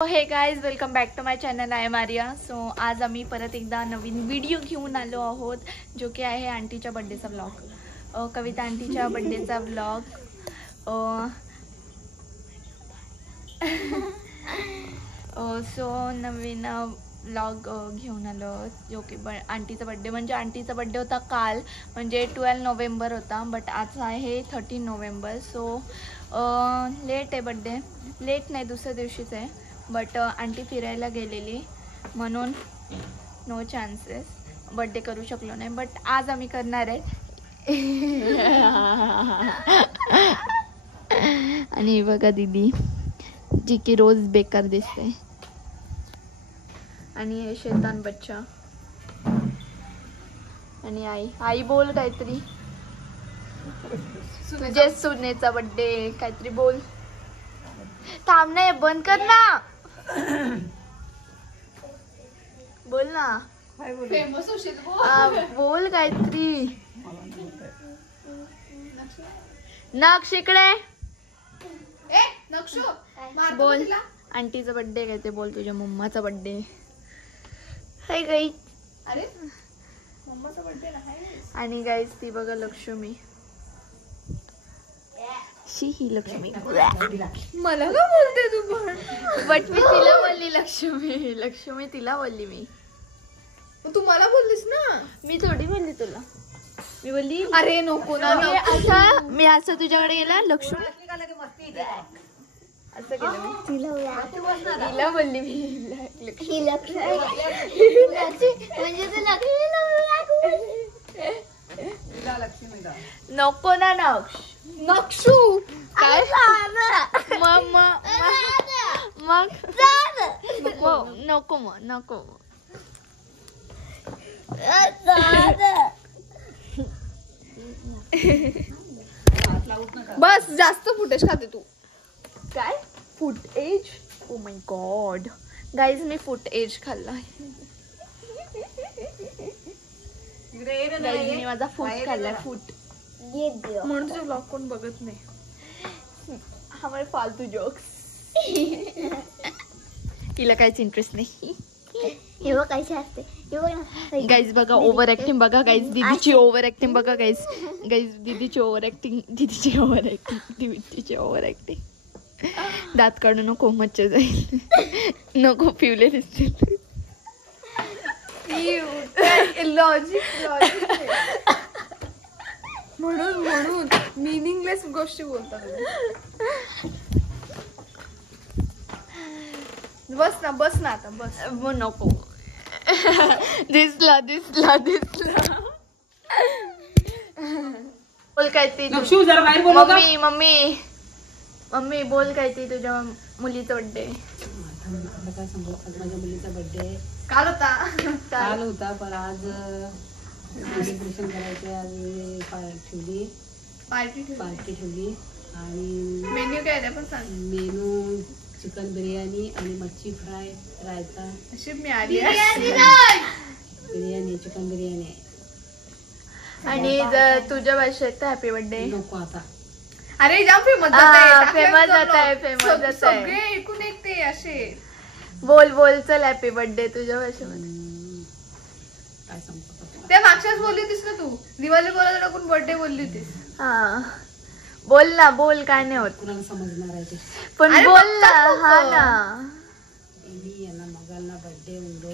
हे guys welcome back to my channel. I am Arya. So आज आम्ही परत एकदा नवीन व्हिडिओ घेऊन आलो आहोत, जो की आहे आंटीच्या बड्डेचा व्लॉग. कविता आंटीच्या बड्डेचा व्लॉग. सो नवीन व्लॉग घेऊन आलो, जो की आंटीचा बड्डे म्हणजे आंटीचा बड्डे होता काल, म्हणजे 12 नोव्हेंबर होता, बट आज आहे 13 नोव्हेंबर. सो लेट आहे बड्डे, लेट नाही दुसऱ्या दिवशीच आहे, बट आंटी फिरायला गेलेली म्हणून नो चान्सेस बड्डे करू शकलो नाही, बट आज आम्ही करणार आहे. आणि बघा दीदी जी की रोज बेकार दिसते, आणि हे शैतान बच्चा, आणि आई बोल काहीतरी. तुझे सुनेचा बड्डे, काहीतरी बोल. थांब नाही, बंद कर ना, बोल ना. बोल काहीतरी. नक्ष इकडे बोल. आंटीचा बड्डे काय ते बोल. तुझ्या मम्माचा बड्डे हाय गाईज. अरे मम्माचा बड्डे ना. आणि गाईज ती बघा लक्ष्मी, ही लक्ष्मी. मला का बोलते तू पण? बट मी तिला बोलली लक्ष्मी, लक्ष्मी तिला बोलली. तू मला बोललीस ना, मी थोडी बोलली तुला. मी बोलली अरे नको ना. मी असं तुझ्याकडे गेला लक्ष्मी असं केलं मी. तिला बोलली मी लक्ष्मी नको ना नक्षू काय मग नको मग नको. बस जास्त फुटेज खाते तू. काय footage? Oh my God guys, me footage खाल्ला. मी माझा फूट खाल्लाय, फूट. म्हणून तुझे ब्लॉग कोण बघत नाही. हमारे फालतू जोक्स. तिला काहीच इंटरेस्ट नाही. गाईज बघा ओव्हर ऍक्टिंग बघा गाईज, दीदीची ओव्हर ऍक्टिंग बघा गाईज. गाईज दीदीची ओव्हर ऍक्टिंग, दीदीची ओव्हर ऍक्टिंग. दात काढू नको, मच्छर जाईल. नको पिवले दिसतील. लॉजिक म्हणून मीनिंगलेस गोष्टी बोलतात. बस ना आता बस. नको. दिसला बोल काय ती. मम्मी बोल काय ती. तुझ्या मुलीचा बड्डे काय सांगू. आज माझ्या मुलीचा बड्डे काल होता पण आज सेलिब्रेशन करायचे. आज पार्टी ठेवली. आणि मेन्यू काय आहे पण सांग. मेनू चिकन बिर्याणी आणि मच्छी फ्राय, रायता. अशी मिळाली बिर्याणी, चिकन बिर्याणी. आणि जर तुझ्या भाषेत हॅपी बर्थडे नको आता. अरे जाम फेमस जात आहे. सगळे ऐकून एक ते असे बोल चल हॅपी बर्थडे तुझ्या भाषेमध्ये. काय सांगतो. त्या मागच्याच बोलली होतीस ना तू. दिवाळी बोलायला टाकून बर्थडे बोलली होतीस. हा बोल ना, बोल. काय नाही होत, कुणाला समजणार आहे ते. पण बोल ना. हा ना. यांना मगाला बर्थडे उंडो.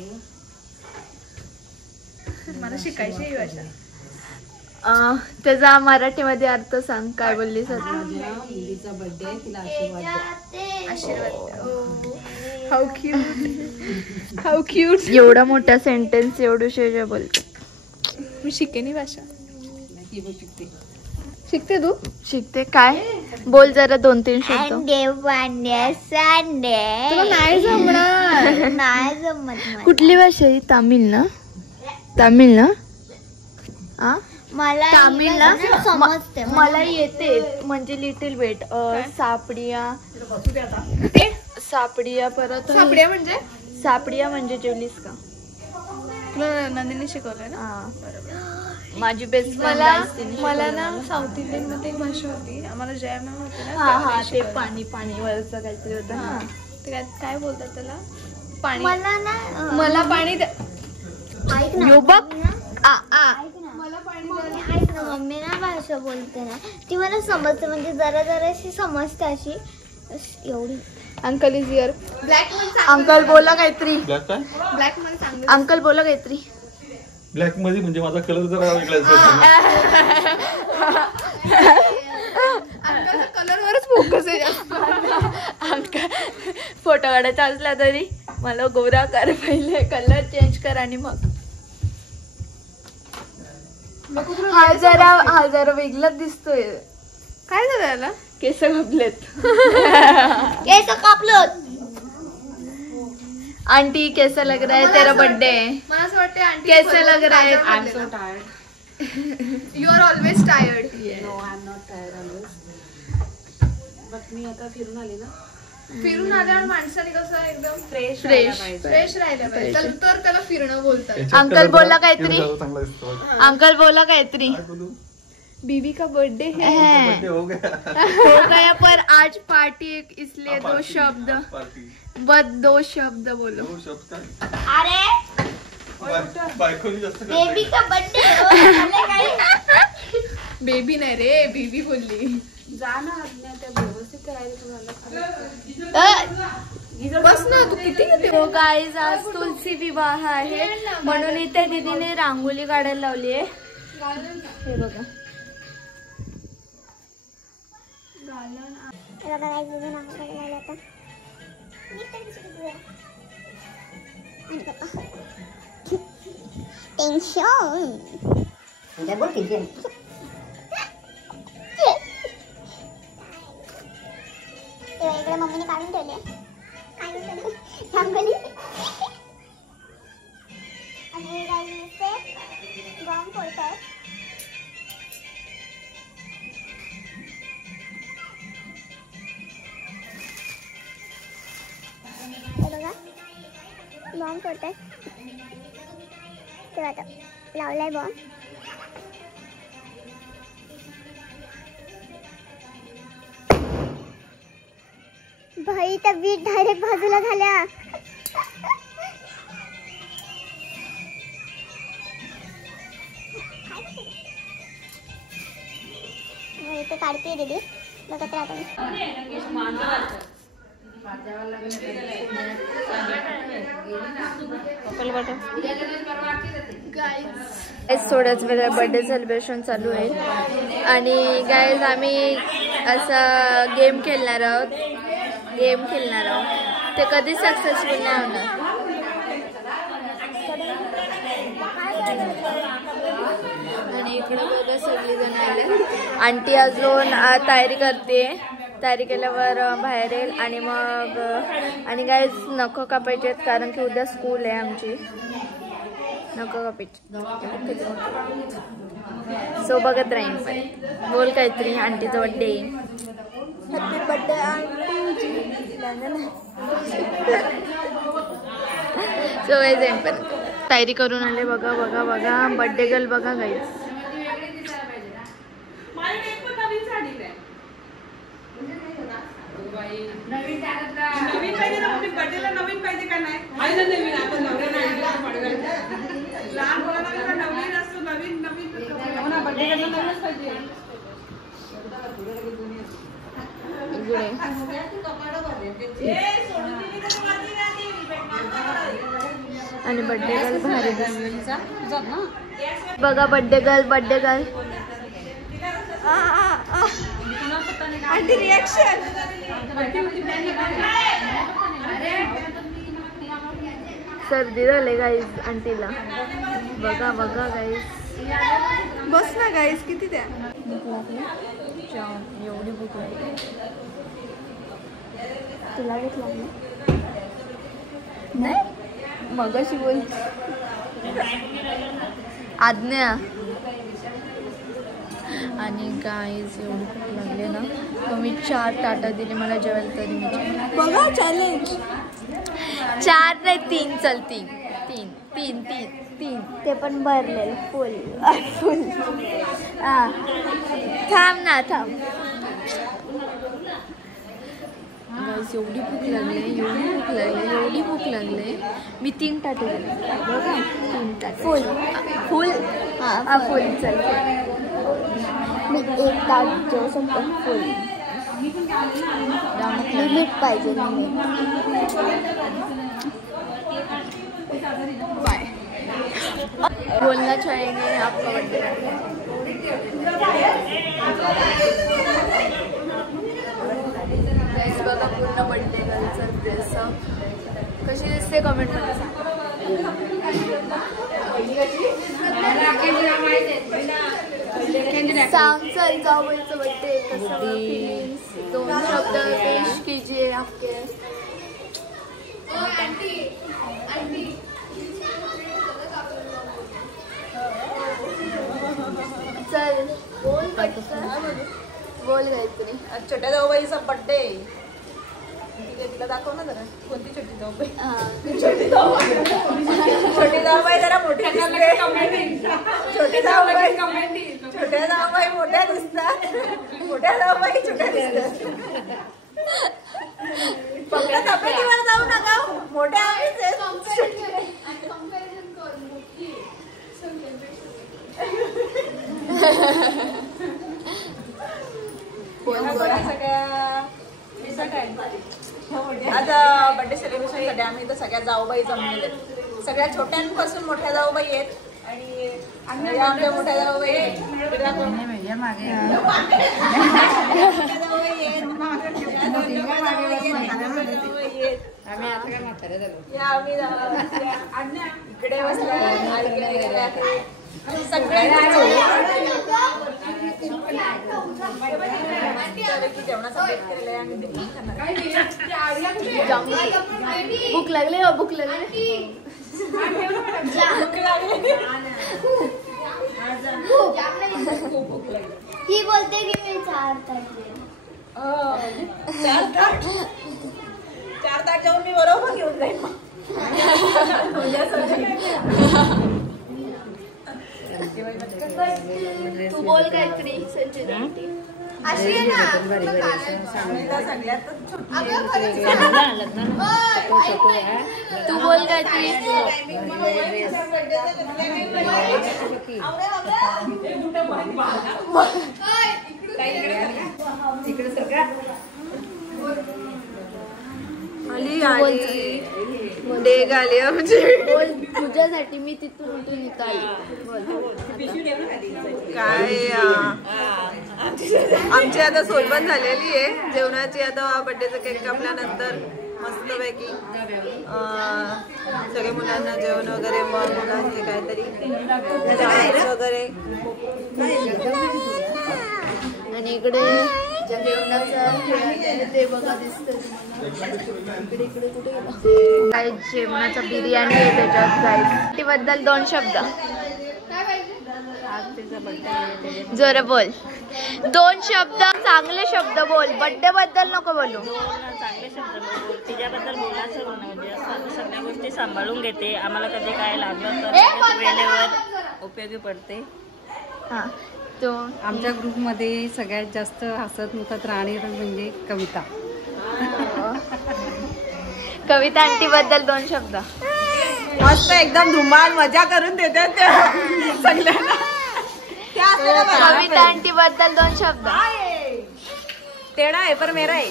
मला शिकायची ही भाषा. त्याचा मराठीमध्ये अर्थ सांग. काय बोललीस? माझ्या मुलीचा बर्थडे, तिला आशीर्वाद. How cute. एवढा मोठा सेंटेन्स एवढं बोल. मी शिकेनी भाषा. शिकते. शिकते तू? शिकते काय? बोल जरा 2-3 शब्द. तुला नाही जमणार. नाही जमत. कुठली भाषा ही? तामिळ ना. मला तामिळ ना समजते. मला येते म्हणजे लिटिल वेट. सापडिया परत सापडिया म्हणजे जेवलीस का? तुला नंदिनी शिकवलंय ना. माझी बेस्ट मला ना साऊथ इंडियन मध्ये एक भाषा होती. आम्हाला जया मॅम होती ना. ते पाणी वरचं काहीतरी होतं ना. काय बोलतात त्याला, पाणी. मला ना मला पाणी द्या. ऐक ना यो बघ. मला पाणी ऐक ना मम्मी ना भाषा बोलते ना ती मला समजते, म्हणजे जरा जराशी समजते अशी एवढी. Uncle is here. Black uncle बोला काहीतरी. ब्लॅक काय? ब्लॅक मध्ये सांग. अंकल बोला काहीतरी. ब्लॅक मध्ये म्हणजे माझा कलर जरा वेगळा असेल. अंकलचा कलरवरच फोकस आहे जास्त. अंकल फोटो काढायचा असला तरी मला गोरा कर, पहिले कलर चेंज कर आणि मग. हा जरा वेगळाच दिसतोय. काय झालं याला? केस कापलेत. केस कापलं. आंटी कैसा लग रहा है तेरा बर्थडे? मला असं वाटतं आंटी कैसा लग रहा है? I'm so tired. You are always tired. No, I'm not tired always. But मी आता फिरून आले ना. फिरून आल्यावर माणसाने कसं एकदम फ्रेश Fresh. फ्रेश राहिलं पाहिजे. तर त्याला फिरणं बोलतात. याच्यात अंकल color बोला जरा- काहीतरी. जरा चांगला दिसतो. अंकल बोला काहीतरी. काय बोलू? बीबी का बर्थडे है. बर्थडे हो गया. हो गया पर आज पार्टी इसलिए दो शब्द, पार्टी. बस 2 शब्द बोलो. हो, शब्द काय? अरे बायकोनी जास्त करते. बेबी का बर्थडे बेबी नाही रे, बीबी बोलली. जा ना आज्ञा, त्या व्यवस्थित करायला तुम्हाला. बस ना, तू किती किती. हो गाईज, आज तुलसी विवाह आहे म्हणून इथे दीदीने रांगोली काढायला लावली आहे. हे बघा. टेन्शन इकडे मम्मीने काढून ठेवले रांगोली आणि बॉम्ब फोडतात. बघा बॉम्ब फोडतात तेव्हा आता लावलाय बॉम्ब. भाई त्या बीट डायरेक्ट बाजूला झाल्या. इथे काढते दीदी बघत राहतो. थोड्याच वेळा बर्थडे सेलिब्रेशन चालू आहे आणि गाईज आम्ही असा गेम खेळणार आहोत. ते कधी सक्सेसफुल नाही होणार. आणि इकडे बघा सगळीजण आले. आंटी अजून तयारी करते. तयारी केल्यावर बाहेर येईल आणि मग आणि गाईज नखं कापायचे आहेत कारण की उद्या स्कूल आहे आमची. नखं कापायची. सो बघत राहीन. पण बोल काहीतरी. आंटीचा birthday. Happy birthday aunty. So guys पण तयारी करून आले. बघा बर्थडे गर्ल बघा गाईज. नवीन पाहिजे ना मम्मी, बर्थडेला नवीन पाहिजे का नाही? आहे ना नवीन. आपण लहान मुलांना नवीन असतो. नवीन हो ना, बर्थडेला नवीनच पाहिजे. आणि बर्थडे गर्ल भारी दिसते. बघा बर्थडे गर्ल. Aunty reaction. सर्दी झाले गाईज आंटीला. बघा गाईज. बस ना गाईस, किती द्या. एवढी भूक लागली. तुला भूक लागली नाही? मगाशी बोल. आज्ञा. आणि गाईज एवढी भूक लागली ना तर मी 4 ताटं दिली मला जेवायला तरी मी. बघा चॅलेंज. 4 नाही 3 चल 3 ते पण भरलेलं फुल. थांब. गाईस एवढी भूक लागले मी 3 ताटे दिले बघा 3 ताटे फुल हा फुल चल मी 1 ताट जेवू शकतो फुल लिमिट पाहिजे बाय बोलना चाहेंगे आपका बर्थडे गाइस बघा पूर्ण बर्थडे गर्लचा ड्रेस कशी दिसते कमेंटमध्ये सांग चल जाऊबाईचं बर्थडे कसं फीलिंग्स 2 शब्द पेश कीजिए आपके चल बोल बोल काहीतरी छोट्या जाऊबाईचा बर्थडे तिला दाखव ना जरा कोणती छोटी जाऊबाई छोटी जाऊबाई जरा मोठी दिसते छोट्या जाऊबाई मोठ्या दिसतात मोठ्या जाऊबाई छोट्या दिसतात पकडा तब्येतीवर जाऊ नका मोठ्या आम्हीच आहेत. आज बर्थडे सेलिब्रेशन साठी आम्ही इथं सगळ्या जाऊबाई जमलेले सगळ्या छोट्यांपासून मोठ्या जाऊबाई आहेत आणि आमच्या मोठ्या जाऊबाई इकडे बसल्या भूक लागली भूक लागली ही बोलते की मी 4 ताट जाऊन मी बरोबर घेऊन जाईल तू बोल काहीतरी संजय अशी आहे ना तू बोल काहीतरी डेग आली आमची बोल तुझ्यासाठी मी तिथून उठून इथं आली काय आमची आता सोलबन झालेली आहे जेवणाची आता बर्थडेचा केक कापल्यानंतर मस्तपैकी सगळ्या मुलांना जेवण वगैरे मग मुलांचे काहीतरी वगैरे आणि इकडे जेवणाचं ते बघा दिसतं इकडे इकडे कुठे काय जेवणाचा बिर्याणी आहे त्याच्यात गाईस बद्दल 2 शब्द जोर बोल 2 शब्द चांगले शब्द बोल बर्थडे बद्दल नको बोलू चांगले शब्द बोल तिच्याबद्दल बोलायचं म्हणजे सगळ्या गोष्टी सांभाळून घेते आम्हाला कधी काय लागलं तर वेळेवर उपयोगी पडते हां तो आमच्या ग्रुपमध्ये सगळ्यात जास्त हसत मुखत राहणे म्हणजे कविता कविता आंटी बद्दल 2 शब्द मस्त एकदम धुमाळ मजा करून देतात त्या सगळ्यांना कविता आंटी बद्दल 2 शब्द टेढ़ा है पर मेरा है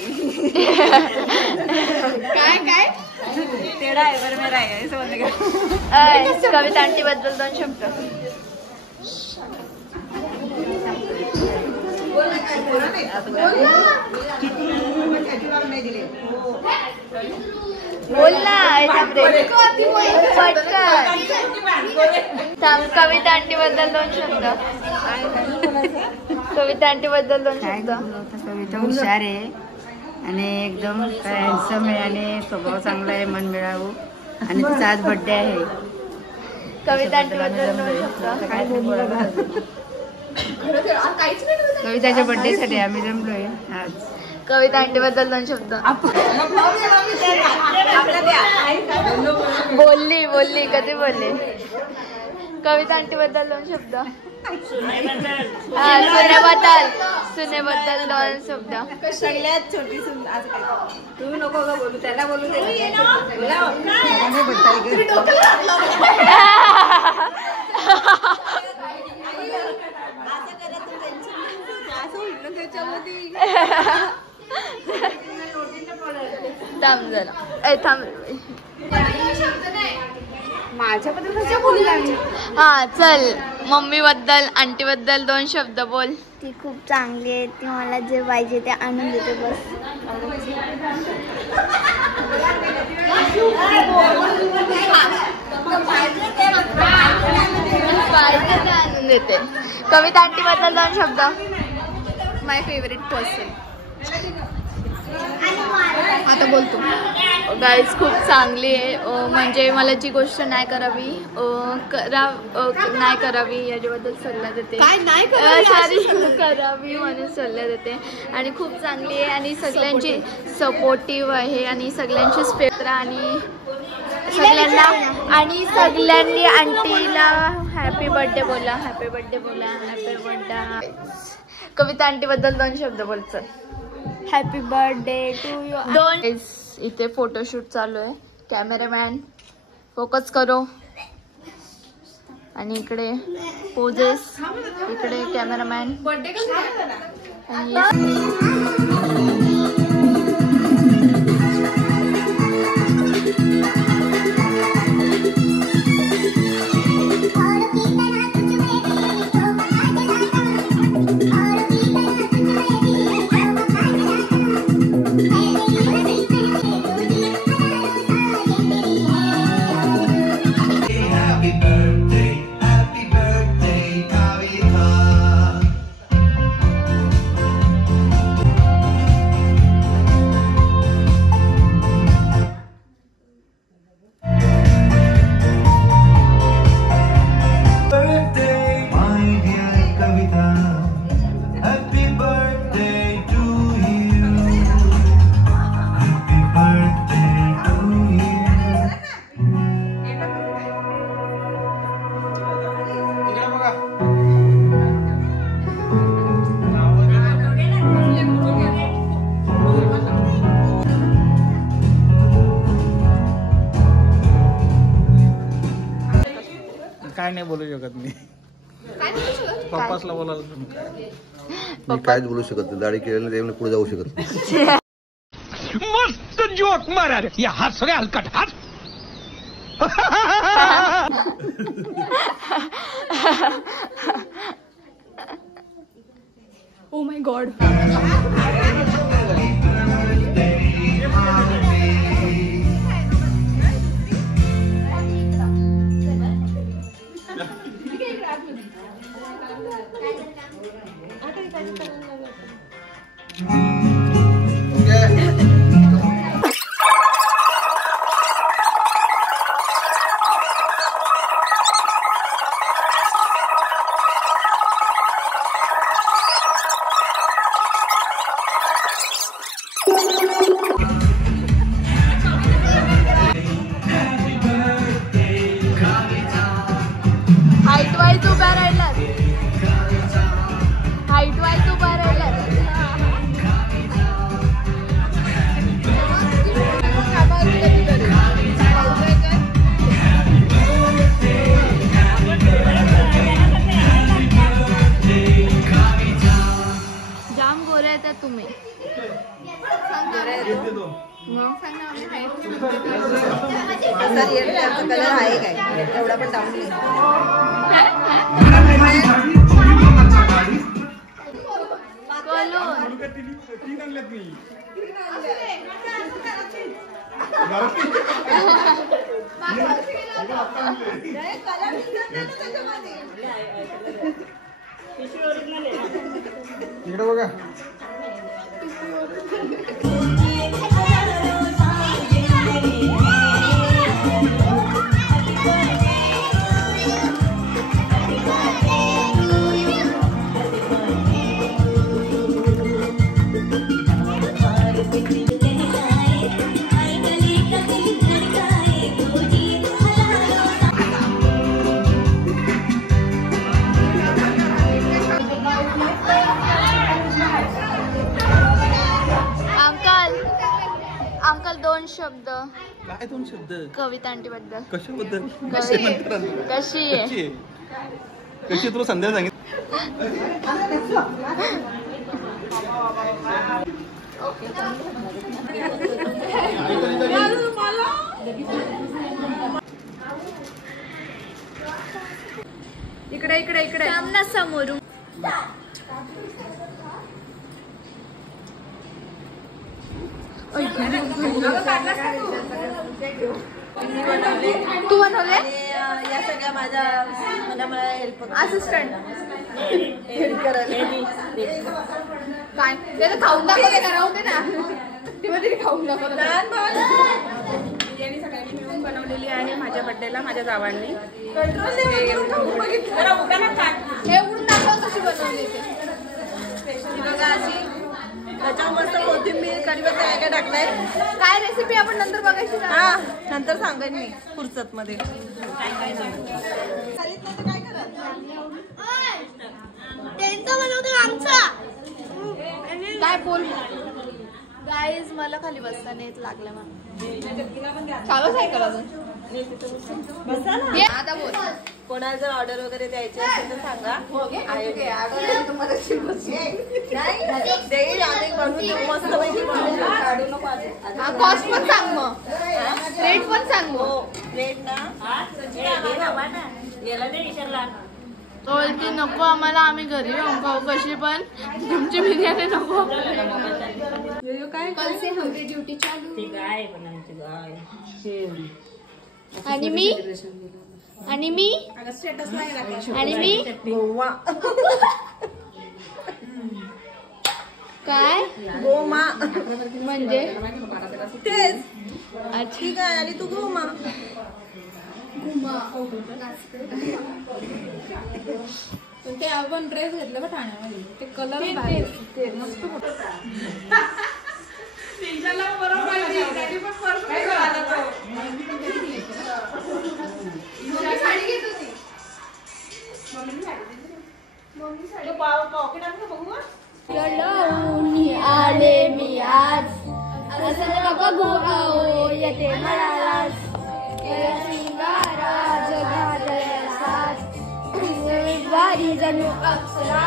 काय टेढ़ा है पर मेरा है असं बोलते का कविता आंटी बद्दल 2 शब्द बोल ना कविता आंटी बद्दल 2 शब्द कविता आंटी बद्दल 2 शब्द कविता हुशार आहे आणि एकदम हँडसम आहे आणि स्वभाव चांगला आहे मन मिळावं आणि तिचा आज बर्थडे आहे कविता आंटी बद्दल 2 शब्द कविताच्या बर्थडे साठी आम्ही जमलोय आज कविता आंटी बद्दल 2 शब्द बोलली कधी बोलली कविता आंटी बद्दल 2 शब्द. सुनेबद्दल सुनेबद्दल 2 शब्द. सगळ्यात छोटी सून आज काय तू नको ग बोलू त्याला बोलू दे थांब जरा थांब. हा चल मम्मी बद्दल आंटी बद्दल 2 शब्द बोल. ती खूप चांगली आहे. ती मला जे पाहिजे ते आणून देते बस. पाहिजे ते आणून देते. कविता आंटी बद्दल 2 शब्द. माय फेवरेट पर्सन. आता बोलतो. गाईज खूप चांगली आहे. म्हणजे मला जी गोष्ट नाही करावी नाही करावी याच्याबद्दल सल्ला देते. काय नाही सॉरी करावी म्हणून सल्ला देते. आणि खूप चांगली आहे आणि सगळ्यांची सपोर्टिव्ह आहे आणि सगळ्यांची स्पेक्ट्रा आणि सगळ्यांनी आंटीला हॅपी बर्थडे बोला. हॅपी बर्थडे बोला. Happy birthday. कविता आंटी बद्दल 2 शब्द बोल. चल. Happy birthday to you. 2 इथे फोटोशूट चालू आहे. कॅमेरामॅन फोकस करो. आणि इकडे पोजेस. इकडे कॅमेरामॅन. काय नाही बोलू शकत मी. पप्पासला बोलायला तुम्ही काय मी काहीच बोलू शकत नाही. दाढी केलेली त्यामुळे पुढे जाऊ शकत नाही. मस्त जोक मारा रे. या हात सगळे हलकट हात. Oh my God. Height wise उभा राहिला. हाईट वाईज उभा राहिला. जाम गोऱ्या येतात तुम्ही. कलर आहे काय एवढा पण डाऊन इकडे बघा. कशाबद्दल कविता आंटी बद्दल. कशाबद्दल कशी आहे? कशी तुला संध्याकाळी सांगितलं. इकडे इकडे इकडे सामना समोरून. तू बनवले? या सगळ्या मला हेल्प असिस्टंट काय त्याला खाऊन दाखवते ना. राहू दे ना. तेव्हा तरी खाऊन दाखवलं. बिर्याणी सगळ्यांनी मिळून बनवलेली आहे माझ्या बर्थडेला माझ्या जावांनी. हे उडून दाखव कशी बनवली ते. बघा अशी त्याच्यावर मस्त कोथिंबीर कढीपत्ता काय काय टाकलाय. काय रेसिपी आपण नंतर बघायची का? हा नंतर सांगेन मी फुर्सत मध्ये. काय बोल. गाईज मला खाली बसता येत लागलं मला. चालूच आहे का अजून? बसा ना. ये, आता बोल. कोणाला जर ऑर्डर वगैरे द्यायची असेल तर सांगा. आहे देईल आम्ही बनवून देऊ मस्तपैकी बनवून देऊ. काढू नको आधी. हा कॉस्ट पण सांग मग. रेट पण सांग मग. हो रेट ना याला दे विचारला. बोलते नको आम्हाला, आम्ही घरी येऊन खाऊ कशी पण, तुमची बिर्याणी नको. कल से हमारी ड्यूटी चालू. ती गाय पण आमची गाय. आणि मी स्टेटस नाही राखायचं. आणि मी गोवा काय गोमा म्हणजे तेच. अच्छा ठीक आहे आणि तू गोमा. ते आपण ड्रेस घेतलं का ठाण्यामध्ये ते कलर मस्त साडी घेत होती. आले मी आज असं नका गोगाओ येते म्हणालास शिंगारा जगातल्या साज वारी जणू अप्सरा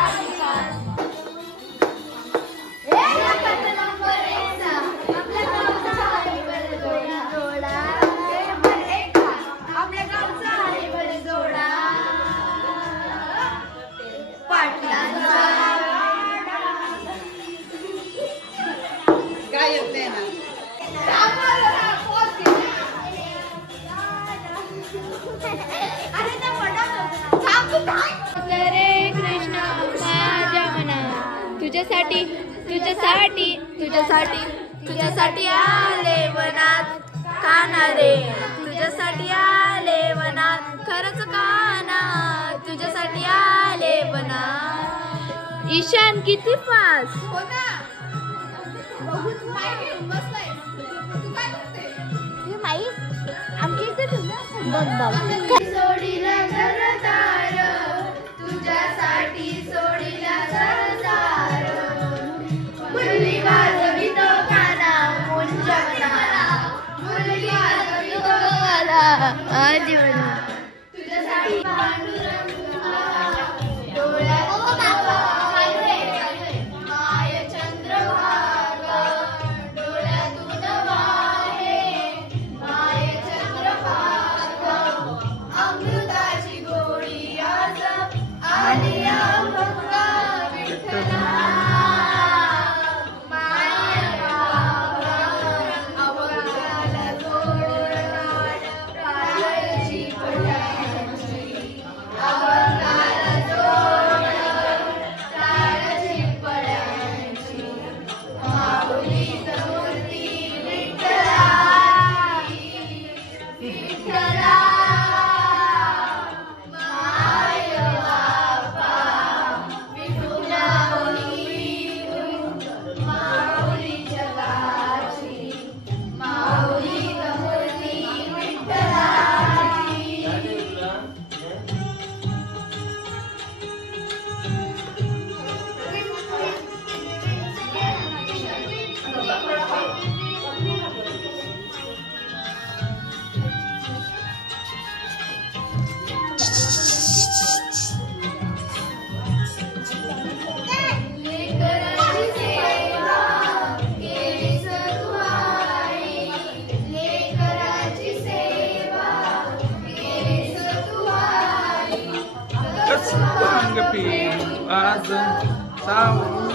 काय येते ना. हरे कृष्ण माझ्या मना तुझ्यासाठी तुझ्यासाठी तुझ्यासाठी तुझ्यासाठी आले वनात काना रे तुझ्यासाठी आले वनात खरंच काना तुझ्यासाठी आले वनात. ईशान किती फास सोडीला घरदार तुझ्यासाठी सोडीला घरदार मुलगी वाजवी तो काना मुंजा मना मुलगी वाजवी तो काना आजीवना तुझ्यासाठी माय चंद्रभागा डोळ्यातून वाहे माय चंद्रभागा अमृता आज सावली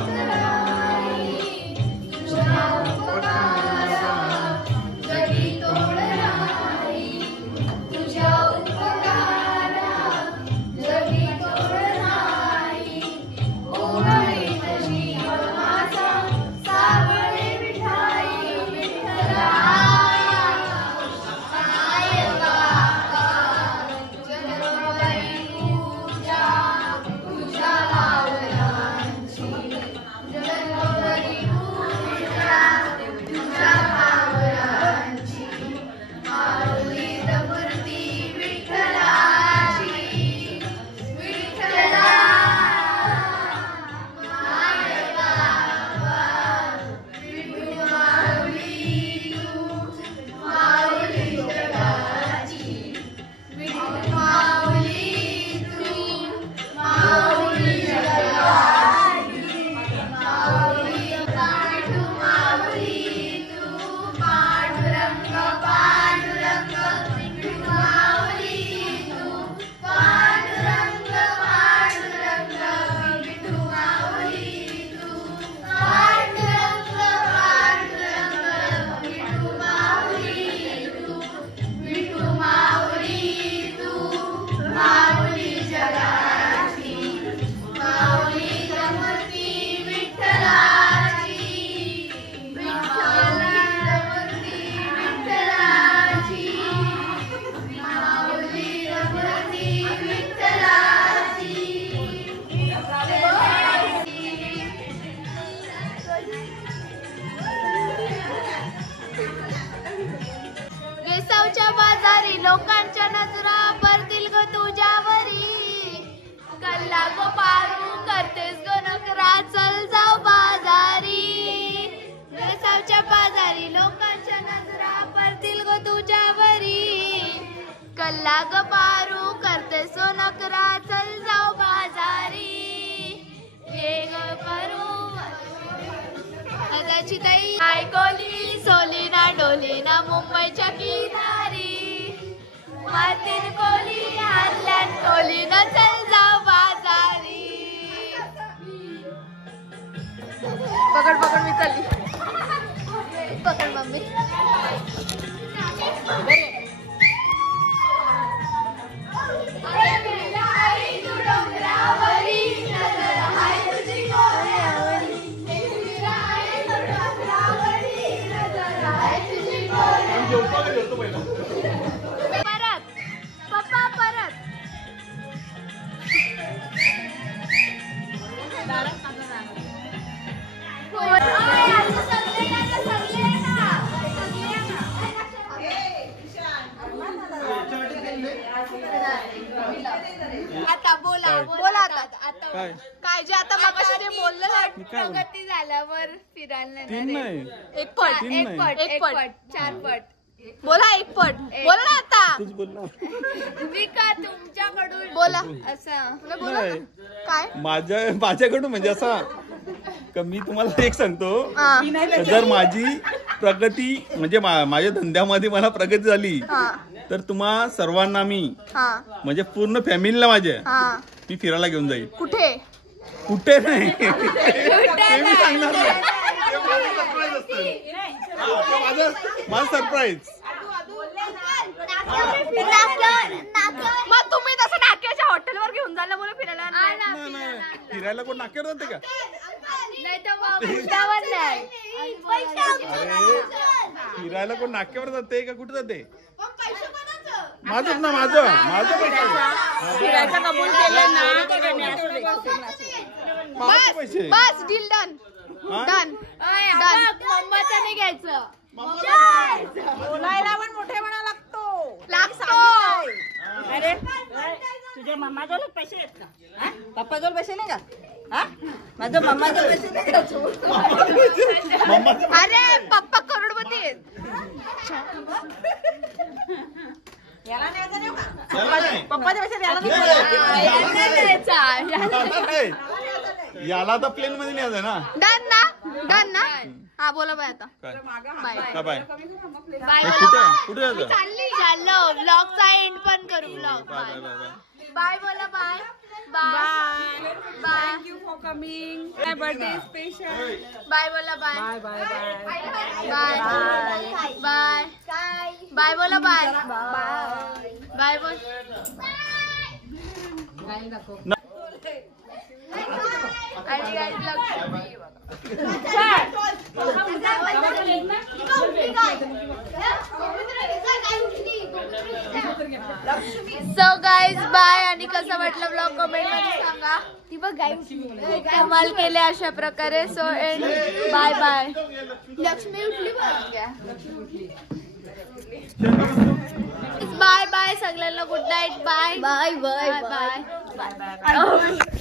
वेसावच्या बाजारी लोकांच्या नजरा पडतील ग तुझ्यावरी. कल्ला गो पारू करतेस ग नकरा चल जाऊ बाजारी. वेसावच्या बाजारी लोकांच्या नजरा पडतील ग तुझ्यावरी. कल्ला ग पारू करतेस ग नकरा चल जाऊ बाजारी. ये ग पारू माझाची ताई ऐकोली सोलीना डोलीना मुंबईच्या किनारी. मातीन कोली आणल्यान टोलीनं चल जाऊ बाजारी. पकड पकड मी चालली. पकड मम्मी. परत पप्पा परत. आता बोला बोला आता काय जे आता मगाशी जे बोललं ना प्रगती झाल्यावर फिरायला नाही. एक पट एक पट एक पट 4 पट बोला. एक पट बोला ना आता. मी का तुमच्याकडून बोला असं बोला काय माझ्याकडून म्हणजे असा का मी तुम्हाला एक सांगतो. जर माझी प्रगती म्हणजे माझ्या धंद्यामध्ये मला प्रगती झाली तर तुम्हा सर्वांना मी म्हणजे पूर्ण फॅमिलीला माझ्या मी फिरायला घेऊन जाईल. कुठे कुठे नाही ते मी सांगणार नाही. माझं सरप्राईज. मग तुम्ही तसं नाक्याच्या हॉटेलवर घेऊन जायला बोला फिरायला. फिरायला कोण नाक्यावर जाते का? फिरायला कोण नाक्यावर जाते का कुठे जाते? माझंच ना माझं पैसे. बस डील डन डन डन. मम्माचं नाही घ्यायचं. बोलायला पण मोठेपणा लागतो. अरे तुझ्या मम्माजवळ पैसे आहेत का? पप्पाजवळ पैसे नाही का? माझं मम्माजवळ पैसे नाही का? अरे पप्पा करोडपती आहेत. याला न्यायचं नाही का? पप्पाच्या पैसे याला तर प्लेन मध्ये न्यायचं ना. डन ना डन ना. हा बोला बाय आता. बाय बाय कुठे जायचं? चाललो व्लॉगचा एंड पण करू. व्लॉग बाय बोला bye. Bye bye thank you for coming my birthday special bye बोला bye bye bye bye bye bye bye बोला बाय बाय बोल आणि guys Lakshmi so guys bye आणि कसं वाटलं ब्लॉग कमेंट मध्ये सांगा ती बघ कमाल केले अशा प्रकारे so and bye bye Lakshmi उठली बाय बाय सगळ्यांना good night bye bye bye bye bye